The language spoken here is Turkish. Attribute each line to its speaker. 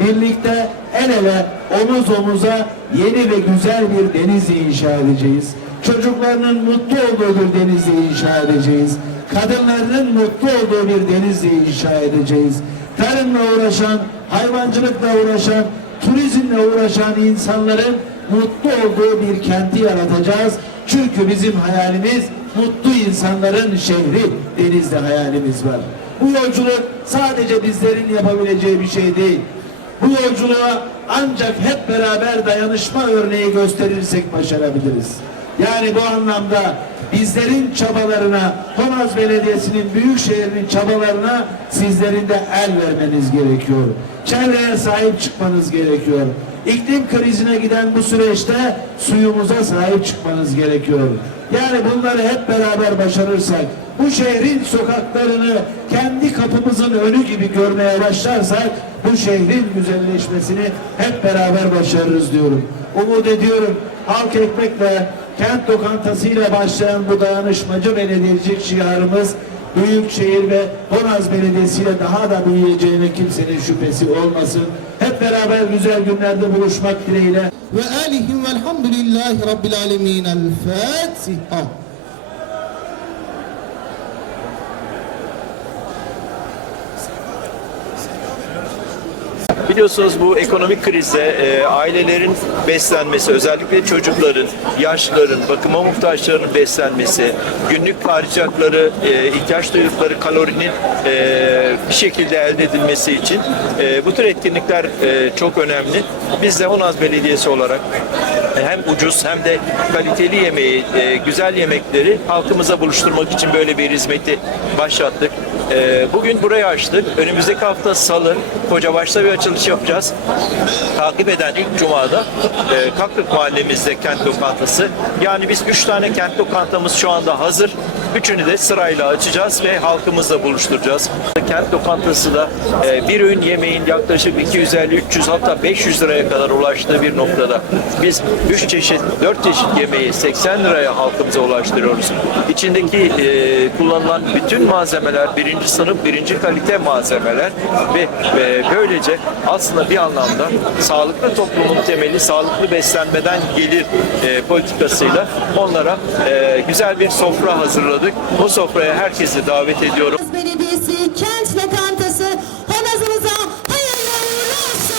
Speaker 1: Birlikte el ele omuz omuza yeni ve güzel bir denizi inşa edeceğiz. Çocuklarının mutlu olduğu bir denizi inşa edeceğiz. Kadınlarının mutlu olduğu bir denizi inşa edeceğiz. Tarımla uğraşan, hayvancılıkla uğraşan, turizmle uğraşan insanların mutlu olduğu bir kenti yaratacağız. Çünkü bizim hayalimiz mutlu insanların şehri denizde hayalimiz var. Bu yolculuk sadece bizlerin yapabileceği bir şey değil. Bu yolculuğa ancak hep beraber dayanışma örneği gösterirsek başarabiliriz. Yani bu anlamda bizlerin çabalarına, Honaz Belediyesi'nin Büyükşehir'in çabalarına sizlerin de el vermeniz gerekiyor. Çevreye sahip çıkmanız gerekiyor. İklim krizine giden bu süreçte suyumuza sahip çıkmanız gerekiyor. Yani bunları hep beraber başarırsak, bu şehrin sokaklarını kendi kapımızın önü gibi görmeye başlarsak, bu şehrin güzelleşmesini hep beraber başarırız diyorum. Umut ediyorum halk ekmekle, kent lokantasıyla başlayan bu dayanışmacı belediyecilik şiarımız Büyükşehir ve Honaz Belediyesi ile daha da büyüyeceğine kimsenin şüphesi olmasın. Beraber güzel günlerde buluşmak dileğiyle.
Speaker 2: ve alihim velhamdülillahi rabbil alemin. El Fatiha.
Speaker 3: Biliyorsunuz bu ekonomik krizde e, ailelerin beslenmesi, özellikle çocukların, yaşlıların, bakıma muhtaçlarının beslenmesi, günlük harcayacakları, e, ihtiyaç duydukları kalorinin e, bir şekilde elde edilmesi için e, bu tür etkinlikler e, çok önemli. Biz de Honaz Belediyesi olarak hem ucuz hem de kaliteli yemeği, e, güzel yemekleri halkımıza buluşturmak için böyle bir hizmeti başlattık. E, bugün burayı açtık. Önümüzdeki hafta Salı Kocabaş'ta bir açılış yapacağız. Takip eden ilk Cuma'da e, Kaklık Mahallemizde kent lokantası. Yani biz üç tane kent lokantamız şu anda hazır. Üçünü de sırayla açacağız ve halkımızla buluşturacağız. Kent lokantası da e, bir öğün yemeğin yaklaşık 250, 300 hatta 500 liraya kadar ulaştığı bir noktada. Biz 3 çeşit, 4 çeşit yemeği 80 liraya halkımıza ulaştırıyoruz. İçindeki e, kullanılan bütün malzemeler birinci sınıf, birinci kalite malzemeler ve, ve böylece aslında bir anlamda sağlıklı toplumun temeli sağlıklı beslenmeden gelir e, politikasıyla onlara e, güzel bir sofra hazırladık hazırladık. O sofraya herkesi davet ediyorum. Belediyesi, kent lokantası, Honaz'ımıza hayırlı olsun.